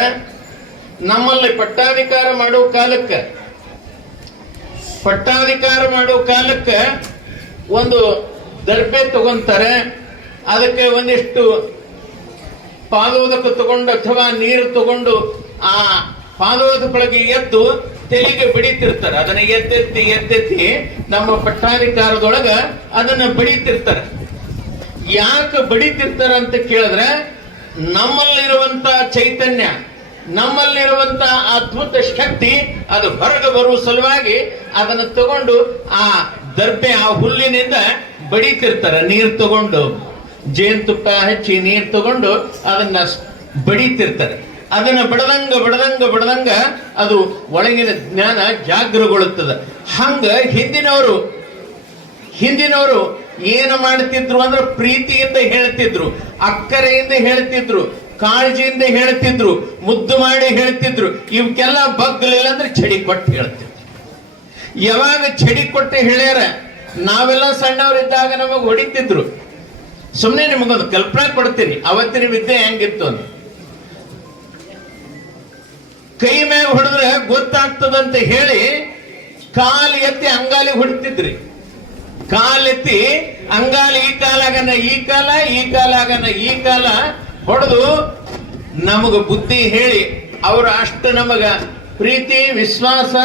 ನಮ್ಮಲ್ಲಿ ಪಟ್ಟಾಧಿಕಾರ ಮಾಡೋ ಕಾಲಕ್ಕೆ, ಪಟ್ಟಾಧಿಕಾರ ಮಾಡೋ ಕಾಲಕ್ಕೆ ಒಂದು ದರ್ಬೆ ತಗೊಂತಾರೆ. ಅದಕ್ಕೆ ಒಂದಿಷ್ಟು ಪಾದೋದಕ ತಗೊಂಡು ಅಥವಾ ನೀರು ತಗೊಂಡು ಆ ಪಾದೋದಕೊಳಗೆ ಎದ್ದು ತೆಲಿಗೆ ಬಡಿತಿರ್ತಾರೆ. ಅದನ್ನ ಎತ್ತೆತ್ತಿ ಎತ್ತೆತ್ತಿ ನಮ್ಮ ಪಟ್ಟಾಧಿಕಾರದೊಳಗ ಅದನ್ನ ಬಡಿತಿರ್ತಾರೆ. ಯಾಕೆ ಬಡಿತಿರ್ತಾರ ಅಂತ ಕೇಳಿದ್ರೆ ನಮ್ಮಲ್ಲಿರುವಂತ ಚೈತನ್ಯ, ನಮ್ಮಲ್ಲಿರುವಂತ ಅದ್ಭುತ ಶಕ್ತಿ ಅದು ಹೊರಗೆ ಬರುವ ಸಲುವಾಗಿ ಅದನ್ನು ತಗೊಂಡು ಆ ದರ್ಬೆ ಆ ಹುಲ್ಲಿನಿಂದ ಬಡಿತಿರ್ತಾರೆ, ನೀರು ತಗೊಂಡು. ಜೇನುತುಪ್ಪ ಹಚ್ಚಿ ನೀರು ತಗೊಂಡು ಅದನ್ನ ಬಡಿತಿರ್ತಾರೆ. ಅದನ್ನ ಬಡದಂಗ ಬಡದಂಗ ಬಡದಂಗ ಅದು ಒಳಗಿನ ಜ್ಞಾನ ಜಾಗೃತಗೊಳ್ಳುತ್ತದೆ ಹಂಗ ಹಿಂದಿನವರು ಹಿಂದಿನವರು ಏನು ಮಾಡ್ತಿದ್ರು ಅಂದ್ರೆ ಪ್ರೀತಿಯಿಂದ ಹೇಳ್ತಿದ್ರು, ಅಕ್ಕರೆಯಿಂದ ಹೇಳ್ತಿದ್ರು, ಕಾಳಜಿಯಿಂದ ಹೇಳ್ತಿದ್ರು, ಮುದ್ದು ಮಾಡಿ ಹೇಳ್ತಿದ್ರು, ಇವಕ್ಕೆಲ್ಲ ಬಗ್ಗಲಿಲ್ಲ ಅಂದ್ರೆ ಚಡಿ ಕೊಟ್ಟು ಹೇಳ್ತಿದ್ರು. ಯಾವಾಗ ಚಡಿ ಕೊಟ್ಟು ಹೇಳ್ಯಾರ? ನಾವೆಲ್ಲ ಸಣ್ಣವರಿದ್ದಾಗ ನಮಗೆ ಹೊಡಿತಿದ್ರು. ಸುಮ್ಮನೆ ನಿಮಗೊಂದು ಕಲ್ಪನೆ ಕೊಡ್ತೀನಿ, ಅವತ್ತಿನ ವಿದ್ಯೆ ಹೆಂಗಿತ್ತು ಅಂತ. ಕೈ ಮ್ಯಾಗ ಹೊಡೆದ್ರೆ ಗೊತ್ತಾಗ್ತದಂತ ಹೇಳಿ ಕಾಲು ಎತ್ತಿ ಅಂಗಾಲಿ ಹೊಡಿತಿದ್ರಿ. ಕಾಲೆತ್ತಿ ಅಂಗಾಲ ಈ ಕಾಲಾಗನ ಈ ಕಾಲ, ಈ ಕಾಲಾಗನ ಈ ಕಾಲ ಹೊಡೆದು ನಮಗ ಬುದ್ಧಿ ಹೇಳಿ ಅವರು ಅಷ್ಟು ನಮಗ ಪ್ರೀತಿ, ವಿಶ್ವಾಸ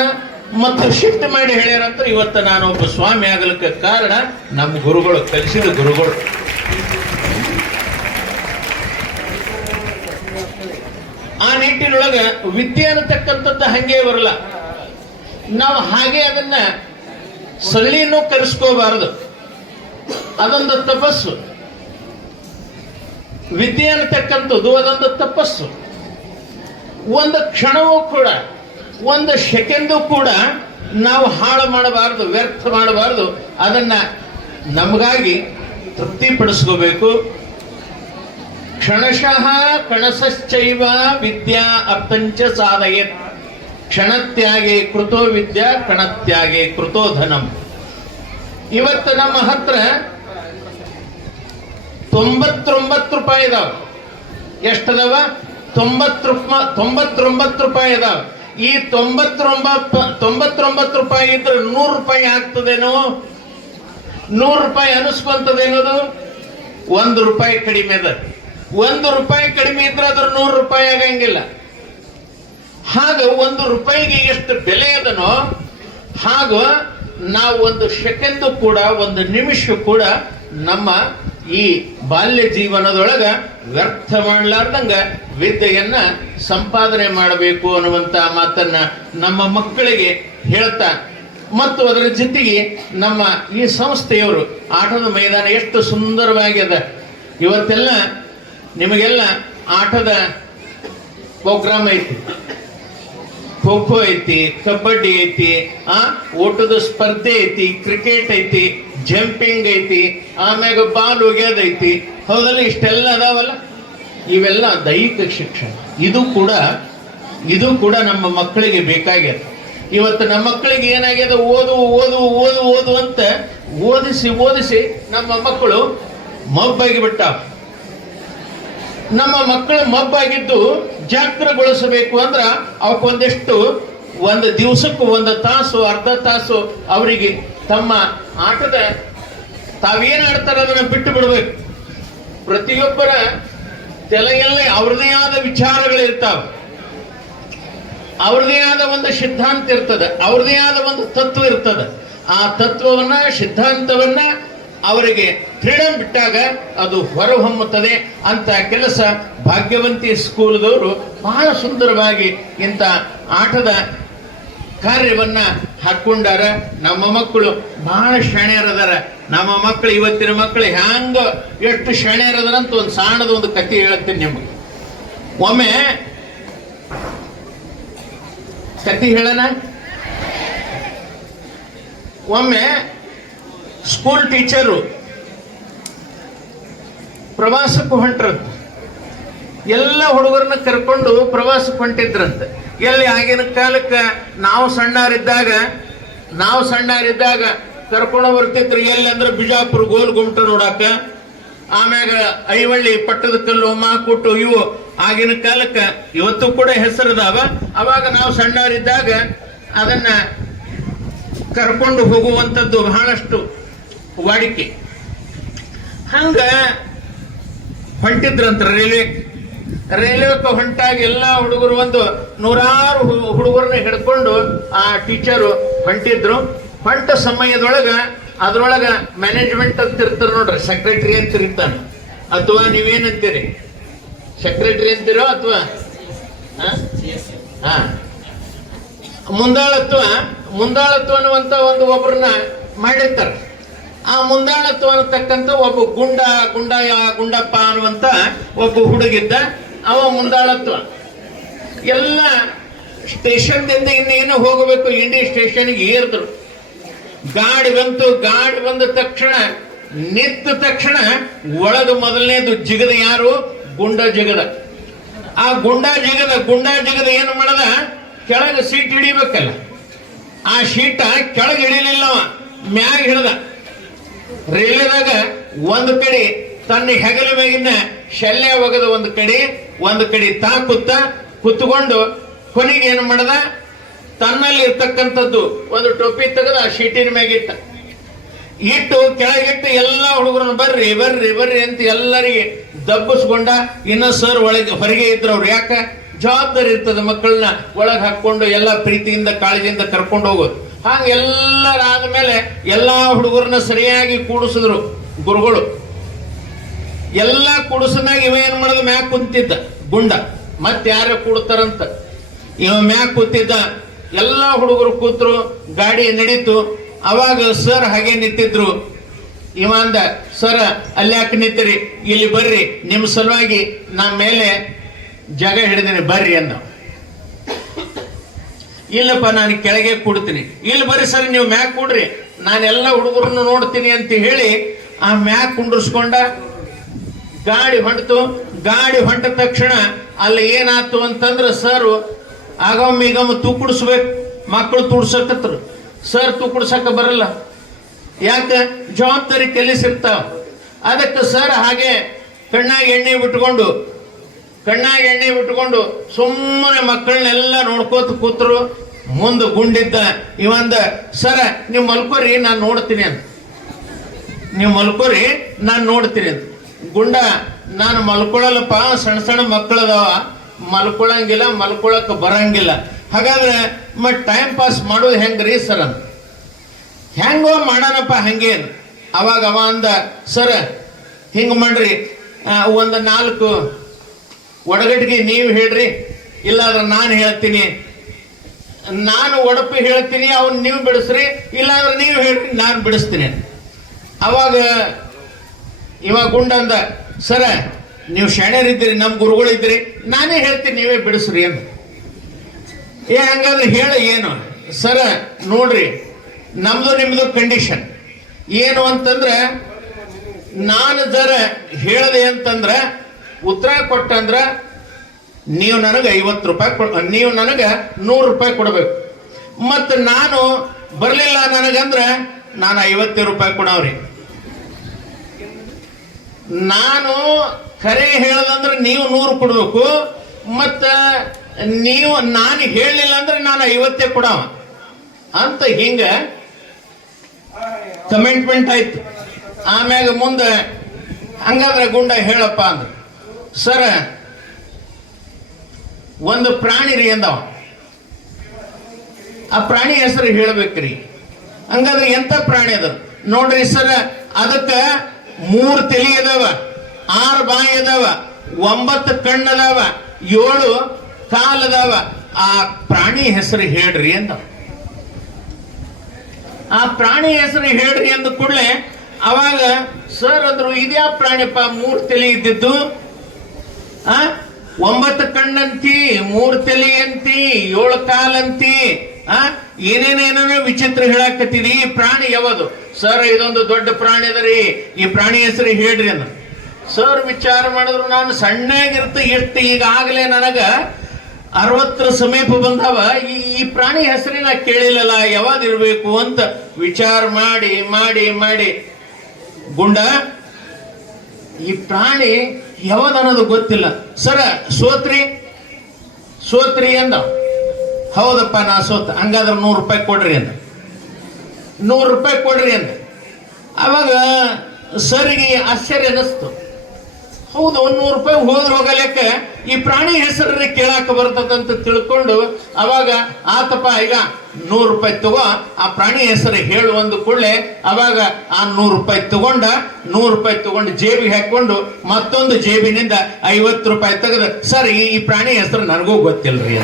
ಮತ್ತು ಶಿಫ್ಟ್ ಮಾಡಿ ಹೇಳ್ಯಾರಂತ ಇವತ್ತು ಒಬ್ಬ ಸ್ವಾಮಿ ಆಗಲಿಕ್ಕೆ ಕಾರಣ ನಮ್ಮ ಗುರುಗಳು ಕಲಿಸಿದ ಗುರುಗಳು. ಆ ನಿಟ್ಟಿನೊಳಗ ವಿದ್ಯೆ ಅನ್ನತಕ್ಕಂಥದ್ದು ಹಂಗೆ ಬರಲ್ಲ. ನಾವು ಹಾಗೆ ಅದನ್ನ ಸಳ್ಳಿನೂ ಕರೆಸ್ಕೋಬಾರದು. ಅದೊಂದು ತಪಸ್ಸು. ವಿದ್ಯೆ ಅನ್ನತಕ್ಕಂಥದ್ದು ಅದೊಂದು ತಪಸ್ಸು. ಒಂದು ಕ್ಷಣವೂ ಕೂಡ, ಒಂದು ಸೆಕೆಂಡು ಕೂಡ ನಾವು ಹಾಳು ಮಾಡಬಾರದು, ವ್ಯರ್ಥ ಮಾಡಬಾರದು. ಅದನ್ನ ನಮಗಾಗಿ ತೃಪ್ತಿಪಡಿಸ್ಕೋಬೇಕು. ಕ್ಷಣಶಃ ಕಣಸಶ್ಚೈವ ವಿದ್ಯಾ ಅರ್ಥಂಚ ಸಾಧಯತ್. ಕ್ಷಣತ್ಯಾಗೆ ಕೃತೋ ವಿದ್ಯಾ, ಕಣತ್ಯಾಗೆ ಕೃತೋ ಧನಂ. ಇವತ್ತು ನಮ್ಮ ಹತ್ರ ತೊಂಬತ್ತೊಂಬತ್ತು ರೂಪಾಯಿ ಇದಾವ. ಎಷ್ಟದವ? ತೊಂಬತ್ತು ತೊಂಬತ್ತೊಂಬತ್ತು ರೂಪಾಯಿ ಇದಾವ. ಈ ತೊಂಬತ್ತೊಂಬತ್ತು ತೊಂಬತ್ತೊಂಬತ್ತು ರೂಪಾಯಿ ಇದ್ರೆ ನೂರು ರೂಪಾಯಿ ಆಗ್ತದೇನೋ? ನೂರು ರೂಪಾಯಿ ಅನಿಸ್ಕೊಂತದೇನದು? ಒಂದು ರೂಪಾಯಿ ಕಡಿಮೆ ಅದ ಒಂದು ರೂಪಾಯಿ ಕಡಿಮೆ ಇದ್ರೆ ಅದ್ರ ನೂರು ರೂಪಾಯಿ ಆಗಂಗಿಲ್ಲ. ಹಾಗ ಒಂದು ರೂಪಾಯಿಗೆ ಎಷ್ಟು ಬೆಲೆ ಅದನೋ ಹಾಗೂ ನಾವು ಒಂದು ಸೆಕೆಂಡ್ ಕೂಡ, ಒಂದು ನಿಮಿಷ ಕೂಡ ನಮ್ಮ ಈ ಬಾಲ್ಯ ಜೀವನದೊಳಗ ವ್ಯರ್ಥ ಮಾಡಲಾರ್ದಂಗ ವಿದ್ಯೆಯನ್ನ ಸಂಪಾದನೆ ಮಾಡಬೇಕು ಅನ್ನುವಂತ ಮಾತನ್ನ ನಮ್ಮ ಮಕ್ಕಳಿಗೆ ಹೇಳ್ತಾ, ಮತ್ತು ಅದರ ಜೊತೆಗೆ ನಮ್ಮ ಈ ಸಂಸ್ಥೆಯವರು ಆಟದ ಮೈದಾನ ಎಷ್ಟು ಸುಂದರವಾಗಿ ಅದ ಇವತ್ತೆಲ್ಲ ನಿಮಗೆಲ್ಲ ಆಟದ ಪ್ರೋಗ್ರಾಮ್ ಐತಿ. ಖೋ ಖೋ ಐತಿ, ಕಬಡ್ಡಿ ಐತಿ, ಆ, ಓಟದ ಸ್ಪರ್ಧೆ ಐತಿ, ಕ್ರಿಕೆಟ್ ಐತಿ, ಜಂಪಿಂಗ್ ಐತಿ, ಆಮ್ಯಾಗ ಬಾಲ್ ಒಗೆಯೋದೈತಿ ಹೌದಲ್ಲ, ಇಷ್ಟೆಲ್ಲ ಅದಾವಲ್ಲ? ಇವೆಲ್ಲ ದೈಹಿಕ ಶಿಕ್ಷಣ. ಇದು ಕೂಡ ಇದು ಕೂಡ ನಮ್ಮ ಮಕ್ಕಳಿಗೆ ಬೇಕಾಗ್ಯದ. ಇವತ್ತು ನಮ್ಮ ಮಕ್ಕಳಿಗೆ ಏನಾಗ್ಯದ? ಓದು ಓದು ಓದು ಓದು ಅಂತ ಓದಿಸಿ ಓದಿಸಿ ನಮ್ಮ ಮಕ್ಕಳು ಮಬ್ಬಾಗಿ ಬಿಟ್ಟಾವ. ನಮ್ಮ ಮಕ್ಕಳ ಮಬ್ಬಾಗಿದ್ದು ಜಾಗ್ರಗೊಳಿಸಬೇಕು ಅಂದ್ರೆ ಅವಕ್ಕೊಂದಿಷ್ಟು ಒಂದು ದಿವಸಕ್ಕೂ ಒಂದು ತಾಸು, ಅರ್ಧ ತಾಸು ಅವರಿಗೆ ತಮ್ಮ ಆಟದ ತಾವೇನು ಆಡ್ತಾರೆ ಅದನ್ನು ಬಿಟ್ಟು ಬಿಡಬೇಕು. ಪ್ರತಿಯೊಬ್ಬರ ತಲೆಯಲ್ಲೇ ಅವ್ರದೇ ಆದ ವಿಚಾರಗಳಿರ್ತಾವೆ. ಅವ್ರದೇ ಆದ ಒಂದು ಸಿದ್ಧಾಂತ ಇರ್ತದೆ ಅವ್ರದೇ ಆದ ಒಂದು ತತ್ವ ಇರ್ತದೆ. ಆ ತತ್ವವನ್ನ, ಸಿದ್ಧಾಂತವನ್ನ ಅವರಿಗೆ ಫ್ರೀಡಮ್ ಬಿಟ್ಟಾಗ ಅದು ಹೊರಹೊಮ್ಮುತ್ತದೆ ಅಂತ ಕೆಲಸ ಭಾಗ್ಯವಂತಿ ಸ್ಕೂಲ್ದವರು ಬಹಳ ಸುಂದರವಾಗಿ ಇಂಥ ಆಟದ ಕಾರ್ಯವನ್ನ ಹಾಕ್ಕೊಂಡಾರ. ನಮ್ಮ ಮಕ್ಕಳು ಬಹಳ ಶಾಣ್ಯರದಾರ ನಮ್ಮ ಮಕ್ಕಳು ಇವತ್ತಿನ ಮಕ್ಕಳು ಹ್ಯಾಂಗ ಎಷ್ಟು ಶಾಣ್ಯರದಾರ ಅಂತ ಒಂದು ಸಾಣದ ಒಂದು ಕಥೆ ಹೇಳ್ತೀನಿ ನಿಮಗೆ. ಒಮ್ಮೆ ಕಥೆ ಹೇಳೋಣ. ಒಮ್ಮೆ ಸ್ಕೂಲ್ ಟೀಚರು, ಪ್ರವಾಸಕ್ಕೆ ಹೊಂಟ್ರಂತ. ಎಲ್ಲ ಹುಡುಗರನ್ನ ಕರ್ಕೊಂಡು ಪ್ರವಾಸಕ್ಕೆ ಹೊಂಟಿದ್ರಂತೆ. ಎಲ್ಲಿ ಆಗಿನ ಕಾಲಕ್ಕೆ ನಾವು ಸಣ್ಣರಿದ್ದಾಗ ನಾವು ಸಣ್ಣರಿದ್ದಾಗ ಕರ್ಕೊಂಡು ಬರ್ತಿದ್ರು. ಎಲ್ಲಿ ಅಂದ್ರೆ ಬಿಜಾಪುರ ಗೋಲ್ ಗುಮ್ಟ ನೋಡಾಕ ಆಮ್ಯಾಗ ಐವಳ್ಳಿ ಪಟ್ಟದಕಲ್ಲು ಮಾಕುಟ್ಟು ಇವು ಆಗಿನ ಕಾಲಕ್ಕೆ ಇವತ್ತು ಕೂಡ ಹೆಸರದಾವ. ಅವಾಗ ನಾವು ಸಣ್ಣವರಿದ್ದಾಗ ಅದನ್ನ ಕರ್ಕೊಂಡು ಹೋಗುವಂಥದ್ದು ಬಹಳಷ್ಟು ವಾಡಿಕೆ. ಹಂಗ ಹೊಂಟಿದ್ರಂತ ರೈಲ್ವೆ. ರೈಲ್ವೆಗೆ ಹೊಂಟಾಗಿ ಎಲ್ಲ ಹುಡುಗರು ಒಂದು ನೂರಾರು ಹುಡುಗರನ್ನ ಹಿಡ್ಕೊಂಡು ಆ ಟೀಚರು ಹೊಂಟಿದ್ರು. ಹೊಂಟ ಸಮಯದೊಳಗ ಅದ್ರೊಳಗ ಮ್ಯಾನೇಜ್ಮೆಂಟ್ ಅಂತ ಇರ್ತಾರೆ ನೋಡ್ರಿ ಸೆಕ್ರೆಟರಿ ಅಂತ ಇರ್ತಾನೆ ಅಥವಾ ನೀವೇನಂತೀರಿ? ಸೆಕ್ರೆಟರಿ ಅಂತೀರೋ ಅಥವಾ? ಹಾ. ಮುಂದಾಳತ್ವ ಮುಂದಾಳತ್ವ ಅನ್ನುವಂತ ಒಂದು ಒಬ್ಬರನ್ನ ಮಾಡಿರ್ತಾರೆ. ಆ ಮುಂದಾಳತ್ವ ಅನ್ನತಕ್ಕಂಥ ಒಬ್ಬ ಗುಂಡ ಗುಂಡ ಗುಂಡಪ್ಪ ಅನ್ನುವಂತ ಒಬ್ಬ ಹುಡುಗಿದ್ದ. ಅವ ಮುಂದಾಳತ್ವ. ಎಲ್ಲ ಸ್ಟೇಷನ್ದಿಂದ ಇನ್ನೇನು ಹೋಗಬೇಕು, ಇಂಡಿ ಸ್ಟೇಷನ್ಗೆ ಏರಿದ್ರು. ಗಾಡಿ ಬಂತು, ಗಾಡಿ ಬಂದ ತಕ್ಷಣ, ನಿಂತ ತಕ್ಷಣ ಒಳಗ ಮೊದಲನೇದು ಜಿಗದ ಯಾರು? ಗುಂಡ ಜಿಗದ. ಆ ಗುಂಡ ಜಿಗದ ಗುಂಡ ಜಿಗದ ಏನು ಮಾಡದ? ಕೆಳಗೆ ಸೀಟ್ ಹಿಡಿಬೇಕಲ್ಲ. ಆ ಶೀಟ ಕೆಳಗೆ ಹಿಡಿಲಿಲ್ಲವ ಮ್ಯಾಗ ಹಿಡ್ದ. ರೈಲ್ವೆದಾಗ ಒಂದು ಕಡೆ ತನ್ನ ಹೆಗಲ ಮೇಗಿನ ಶಲ್ಯ ಒಗದ ಒಂದು ಕಡೆ ಒಂದು ಕಡೆ ತಾ ಕುತ್ತ ಕುತ್ಕೊಂಡು ಕೊನೆಗೆ ಏನು ಮಾಡದ? ತನ್ನಲ್ಲಿ ಇರ್ತಕ್ಕಂಥದ್ದು ಒಂದು ಟೋಪಿ ತೆಗೆದು ಆ ಶೀಟಿನ ಮೇಗಿಟ್ಟ ಇಟ್ಟು ಕೆಳಗಿಟ್ಟು ಎಲ್ಲ ಹುಡುಗರನ್ನ ಬರ್ರಿ ಬರ್ರಿ ಬರ್ರಿ ಅಂತ ಎಲ್ಲರಿಗೆ ದಬ್ಬಿಸ್ಕೊಂಡ ಇನ್ನ ಸರ್ ಒಳಗೆ ಹೊರಗೆ ಇದ್ರು ಅವ್ರು ಯಾಕೆ? ಜವಾಬ್ದಾರಿ ಇರ್ತದೆ ಮಕ್ಕಳನ್ನ ಒಳಗೆ ಹಾಕೊಂಡು ಎಲ್ಲ ಪ್ರೀತಿಯಿಂದ ಕಾಳಜಿಯಿಂದ ಕರ್ಕೊಂಡು ಹೋಗೋದು. ಹಾಗ ಎಲ್ಲರಾದ್ಮೇಲೆ ಎಲ್ಲಾ ಹುಡುಗರನ್ನ ಸರಿಯಾಗಿ ಕೂಡಿಸಿದ್ರು ಗುರುಗಳು. ಎಲ್ಲ ಕೂಡಿಸಿದಾಗ ಇವ ಏನ್ ಮಾಡಿದ? ಮ್ಯಾಕ್ ಕುಂತಿದ್ದ ಗುಂಡ. ಮತ್ತೆ ಯಾರ ಕೂಡ್ತಾರಂತ? ಇವ ಮ್ಯಾಕ್ ಕೂತಿದ್ದ ಎಲ್ಲ ಹುಡುಗರು ಕೂತ್ರು, ಗಾಡಿ ನಡೀತು. ಅವಾಗ ಸರ್ ಹಾಗೆ ನಿಂತಿದ್ರು. ಇವ ಅಂದ, ಸರ್ ಅಲ್ಲಿ ಯಾಕೆ ನಿಂತಿರಿ? ಇಲ್ಲಿ ಬರ್ರಿ. ನಿಮ್ಮ ಸಲುವಾಗಿ ನಮ್ಮ ಮೇಲೆ ಜಾಗ ಹಿಡಿದಿರಿ ಬರ್ರಿ ಅಂದ. ಇಲ್ಲಪ್ಪ, ನಾನು ಕೆಳಗೆ ಕೂಡ್ತೀನಿ. ಇಲ್ಲಿ ಬರ್ರಿ ಸರ್, ನೀವು ಮ್ಯಾಕ್ ಕೂಡ್ರಿ. ನಾನೆಲ್ಲ ಹುಡುಗರನ್ನು ನೋಡ್ತೀನಿ ಅಂತ ಹೇಳಿ ಆ ಮ್ಯಾಕ್ ಕುಂಡ್ರಿಸ್ಕೊಂಡ ಗಾಡಿ ಹೊಂಟಿತು. ಗಾಡಿ ಹೊಂಟ ತಕ್ಷಣ ಅಲ್ಲಿ ಏನಾಯ್ತು ಅಂತಂದ್ರೆ ಸರ್ ಆಗಮ್ಮ ಈಗಮ್ಮ ತೂಕುಡಿಸ್ಬೇಕು ಮಕ್ಕಳು ತೂಡ್ಸಕತ್ರು. ಸರ್ ತೂಕುಡ್ಸಕ ಬರಲ್ಲ. ಯಾಕೆ? ಜವಾಬ್ದಾರಿ ಕೆಲಸಿರ್ತಾವ. ಅದಕ್ಕೆ ಸರ್ ಹಾಗೆ ಕಣ್ಣಾಗ ಎಣ್ಣೆ ಬಿಟ್ಕೊಂಡು ಕಣ್ಣಾಗ ಎಣ್ಣೆ ಬಿಟ್ಕೊಂಡು ಸುಮ್ಮನೆ ಮಕ್ಕಳನ್ನೆಲ್ಲ ನೋಡ್ಕೋತ ಕೂತ್ರು, ಮುಂದೆ ಗುಂಡಿದ್ದ, ಇವಂದ, ಸರ, ನೀವು ಮಲ್ಕೋರಿ, ನಾನು ನೋಡ್ತೀನಿ ಅಂತ. ನೀವು ಮಲ್ಕೋರಿ, ನಾನು ನೋಡ್ತೀನಿ ಅಂತ. ಗುಂಡ, ನಾನು ಮಲ್ಕೊಳ್ಳಲ್ಲಪ್ಪ ಸಣ್ಣ ಸಣ್ಣ ಮಕ್ಕಳದವ. ಮಲ್ಕೊಳಂಗಿಲ್ಲ, ಮಲ್ಕೊಳಕ್ ಬರಂಗಿಲ್ಲ. ಹಾಗಾದ್ರೆ ಮತ್ ಟೈಮ್ ಪಾಸ್ ಮಾಡೋದು ಹೆಂಗ್ರಿ, ಸರ್ ಅಂತ. ಹೆಂಗೋ ಮಾಡೋಣಪ್ಪ, ಹಂಗೆ. ಅವಾಗ ಅವ ಅಂದ, ಸರ್, ಹಿಂಗೆ ಮಾಡ್ರಿ ಒಂದು ನಾಲ್ಕು ಒಡಗಟ್ಟಿಗೆ ನೀವು ಹೇಳ್ರಿ, ಇಲ್ಲಾದ್ರೆ ನಾನು ಹೇಳ್ತೀನಿ. ನಾನು ಒಡಪಿ ಹೇಳ್ತೀನಿ, ಅವ್ನು ನೀವು ಬಿಡಿಸ್ರಿ, ಇಲ್ಲಾಂದ್ರೆ ನೀವು ಹೇಳ್ರಿ, ನಾನು ಬಿಡಿಸ್ತೀನಿ. ಅವಾಗ ಇವಾಗ ಗುಂಡ ಅಂದ, ಸರ, ನೀವು ಶಾಣ್ಯರಿದ್ದೀರಿ ನಮ್ಮ ಗುರುಗಳಿದ್ದೀರಿ, ನಾನೇ ಹೇಳ್ತೀನಿ, ನೀವೇ ಬಿಡಿಸ್ರಿ ಅಂತ ಏ, ಹಂಗಂದ್ರೆ ಹೇಳ ಏನು? ಸರ, ನೋಡ್ರಿ, ನಮ್ದು ನಿಮ್ಮದು ಕಂಡೀಷನ್ ಏನು ಅಂತಂದ್ರೆ, ನಾನು ಜರ ಹೇಳ್ದೆ ಅಂತಂದ್ರ ಉತ್ತರ ಕೊಟ್ಟಂದ್ರ ನೀವು ನನಗೆ ಐವತ್ತು ರೂಪಾಯಿ ಕೊಡ್ ನೀವು ನನಗೆ ನೂರು ರೂಪಾಯಿ ಕೊಡಬೇಕು. ಮತ್ತು ನಾನು ಬರಲಿಲ್ಲ ನನಗಂದ್ರೆ ನಾನು ಐವತ್ತೇ ರೂಪಾಯಿ ಕೊಡವ್ರಿ. ನಾನು ಖರೆ ಹೇಳದಂದ್ರೆ ನೀವು ನೂರು ಕೊಡಬೇಕು, ಮತ್ತು ನೀವು ನಾನು ಹೇಳಲಿಲ್ಲ ಅಂದ್ರೆ ನಾನು ಐವತ್ತೇ ಕೊಡವ. ಅಂತ ಹಿಂಗ ಕಮೆಂಟ್ಮೆಂಟ್ ಆಯ್ತು. ಆಮ್ಯಾಗ ಮುಂದೆ ಹಂಗಾದ್ರೆ ಗುಂಡ ಹೇಳಪ್ಪ ಅಂದ್ರು. ಸರ, ಒಂದು ಪ್ರಾಣಿ ರೀ ಅಂದವ. ಆ ಪ್ರಾಣಿ ಹೆಸರು ಹೇಳ್ಬೇಕ್ರಿ. ಹಂಗಾದ್ರೆ ಎಂತ ಪ್ರಾಣಿ ಅದ? ನೋಡ್ರಿ ಸರ, ಅದಕ್ಕ ಮೂರು ತಲೆ ಅದಾವ, ಆರು ಬಾಯಿ ಅದಾವ, ಒಂಬತ್ತು ಕಣ್ಣು ಅದಾವ, ಏಳು ಕಾಲದಾವ ಆ ಪ್ರಾಣಿ ಹೆಸರು ಹೇಳ್ರಿ ಅಂದ. ಆ ಪ್ರಾಣಿ ಹೆಸರು ಹೇಳ್ರಿ ಅಂದ ಕೂಡಲೇ ಅವಾಗ ಸರ್ ಅಂದ್ರು ಇದ್ಯಾ ಪ್ರಾಣಿಪ್ಪ? ಮೂರು ತಲೆ ಇದ್ದಿದ್ದು. ಒಂಬತ್ತು ಕಣ್ಣಂತಿ, ಮೂರು ತಲೆ ಅಂತಿ ಏಳು ಕಾಲಂತಿ, ಆ? ಏನೇನೇನೋ ವಿಚಿತ್ರ ಹೇಳಾಕತ್ತಿದಿ ಈ ಪ್ರಾಣಿ ಯಾವುದು? ಸರ್, ಇದೊಂದು ದೊಡ್ಡ ಪ್ರಾಣಿ ಅದರಿ ಈ ಪ್ರಾಣಿ ಹೆಸರು ಹೇಳ್ರಿ ಅನ್ನ. ಸರ್, ವಿಚಾರ ಮಾಡಿದ್ರು ನಾನು ಸಣ್ಣಗಿರ್ತ ಈಗ ಈಗಾಗಲೇ ನನಗ ಅರವತ್ತರ ಸಮೀಪ ಬಂದವ. ಈ ಈ ಪ್ರಾಣಿ ಹೆಸರಿನ ಕೇಳಿಲ್ಲಲ್ಲ ಯಾವಾಗ ಇರಬೇಕು ಅಂತ ವಿಚಾರ ಮಾಡಿ ಮಾಡಿ ಮಾಡಿ. ಗುಂಡ, ಈ ಪ್ರಾಣಿ ಯಾವ್ದು ಅನ್ನೋದು ಗೊತ್ತಿಲ್ಲ. ಸರ, ಸೋತ್ರಿ? ಸೋತ್ರಿ ಅಂದ ಹೌದಪ್ಪ, ನಾ ಸೋತ. ಹಂಗಾದ್ರೆ ನೂರು ರೂಪಾಯಿ ಕೊಡ್ರಿ ಅಂದ ನೂರು ರೂಪಾಯಿ ಕೊಡ್ರಿ ಅಂದ ಅವಾಗ ಸರಿಗೆ ಆಶ್ಚರ್ಯ ಅನ್ನಿಸ್ತು. ಹೌದು, ಒಂದ್ ನೂರು ರೂಪಾಯಿ ಹೋದ್ರೆ ಹೋಗಲಿಕ್ಕೆ ಈ ಪ್ರಾಣಿ ಹೆಸರನ್ನ ಕೇಳಾಕ ಬರ್ತದಂತ ತಿಳ್ಕೊಂಡು ಅವಾಗ ಆತಪ್ಪ, ಈಗ ನೂರು ರೂಪಾಯಿ ತಗೋ, ಆ ಪ್ರಾಣಿ ಹೆಸರು ಹೇಳು ಒಂದು ಕೂಡಲೇ ಅವಾಗ ಆ ನೂರು ರೂಪಾಯಿ ತಗೊಂಡ, ನೂರು ರೂಪಾಯಿ ತಗೊಂಡು ಜೇಬಿಗೆ ಹಾಕೊಂಡು ಮತ್ತೊಂದು ಜೇಬಿನಿಂದ ಐವತ್ತು ರೂಪಾಯಿ ತೆಗೆದ, ಸರ್, ಈ ಪ್ರಾಣಿ ಹೆಸರು ನನಗೂ ಗೊತ್ತಿಲ್ರಿ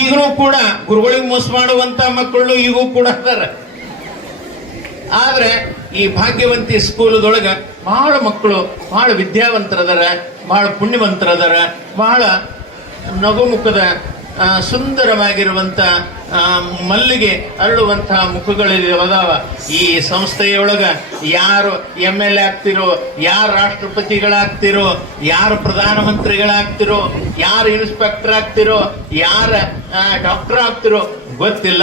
ಈಗಲೂ ಕೂಡ ಗುರುಗಳಿಗೆ ಮೋಸ ಮಾಡುವಂತ ಮಕ್ಕಳು ಈಗೂ ಕೂಡ ಅದಾರ. ಆದ್ರೆ ಈ ಭಾಗ್ಯವಂತಿ ಸ್ಕೂಲದೊಳಗ ಬಹಳ ಮಕ್ಕಳು ಬಹಳ ವಿದ್ಯಾವಂತರದಾರ ಬಹಳ ಪುಣ್ಯವಂತರದಾರ ಬಹಳ ನಗುಮುಖದ ಸುಂದರವಾಗಿರುವಂತ ಮಲ್ಲಿಗೆ ಅರಳುವಂತಹ ಮುಖಗಳಿವೆ ಈ ಸಂಸ್ಥೆಯೊಳಗ ಯಾರು ಎಂ ಎಲ್ ಎ ಆಗ್ತಿರೋ, ಯಾರು ರಾಷ್ಟ್ರಪತಿಗಳಾಗ್ತಿರೋ, ಯಾರು ಪ್ರಧಾನಮಂತ್ರಿಗಳಾಗ್ತಿರೋ, ಯಾರು ಇನ್ಸ್ಪೆಕ್ಟರ್ ಆಗ್ತಿರೋ, ಯಾರು ಡಾಕ್ಟರ್ ಆಗ್ತಿರೋ ಗೊತ್ತಿಲ್ಲ,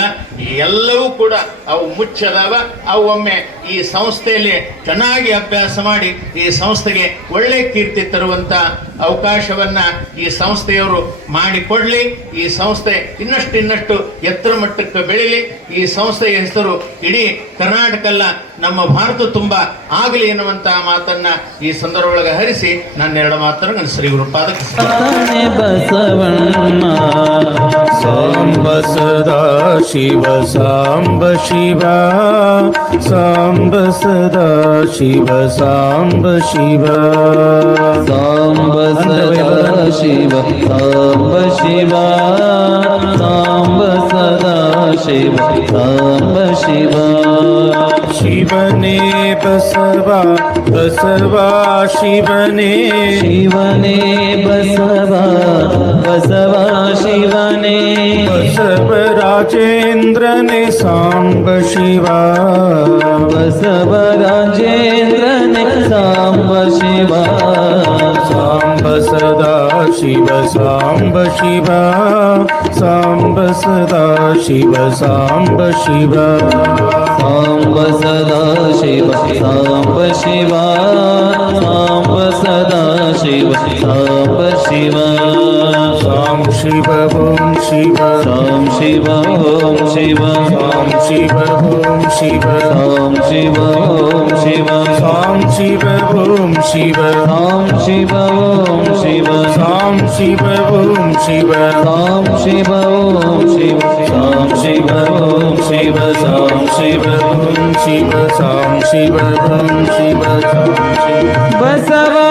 ಎಲ್ಲವೂ ಕೂಡ ಅವು ಮುಚ್ಚದಾವ. ಅವು ಒಮ್ಮೆ ಈ ಸಂಸ್ಥೆಯಲ್ಲಿ ಚೆನ್ನಾಗಿ ಅಭ್ಯಾಸ ಮಾಡಿ, ಈ ಸಂಸ್ಥೆಗೆ ಒಳ್ಳೆ ಕೀರ್ತಿ ತರುವಂತ ಅವಕಾಶವನ್ನ ಈ ಸಂಸ್ಥೆಯವರು ಮಾಡಿಕೊಡಲಿ. ಈ ಸಂಸ್ಥೆ ಇನ್ನಷ್ಟು ಇನ್ನಷ್ಟು ಎತ್ತರ ಮಟ್ಟಕ್ಕೆ ಬೆಳೀಲಿ. ಈ ಸಂಸ್ಥೆಯ ಹೆಸರು ಇಡೀ ಕರ್ನಾಟಕ ಅಲ್ಲ ನಮ್ಮ ಭಾರತ ತುಂಬ ಆಗಲಿ ಎನ್ನುವಂತಹ ಮಾತನ್ನ ಈ ಸಂದರ್ಭದೊಳಗೆ ಹರಿಸಿ ನನ್ನ ಎರಡು ಮಾತನ್ನು ನನ್ನ ಶ್ರೀ ಬಸವಣ್ಣ. ಸಾಂಬ ಸದಾ ಶಿವ ಸಾಂಬ ಶಿವ. ಸಾಂಬ ಸದಾ ಶಿವ ಸಾಂಬ ಶಿವ. ಸಾಂಬ शिव आम्ब शिवा साम्ब सदा शिव आं शिवा। शिवने बसर्वा ब सर्वा शिवने। शिवने बसवा बसवा शिवने। बसव राजेन्द्रने साम्ब शिवा। बसव राजेन्द्रने साम्ब शिवा। साम्ब सदा Shiva Samba Shiva Samba Sada Shiva Samba Shiva, Samba Shiva. आं सदा शिव शि शिवा शिवा सदा शिव आप शिवा। सां शिव ॐ शिव। सां शिव ॐ शिव। सां शिव ॐ शिव। सां शिव ॐ शिव। सां शिव ॐ शिव। सां शिव ॐ शिव। सां शिव ॐ शिव। सां शिव ॐ शिव। சாம் சிவ ஓம் சிவ சாம் சிவ ஓம் சிவ சாம் சிவ ஓம் சிவ சாம் சிவ பசவா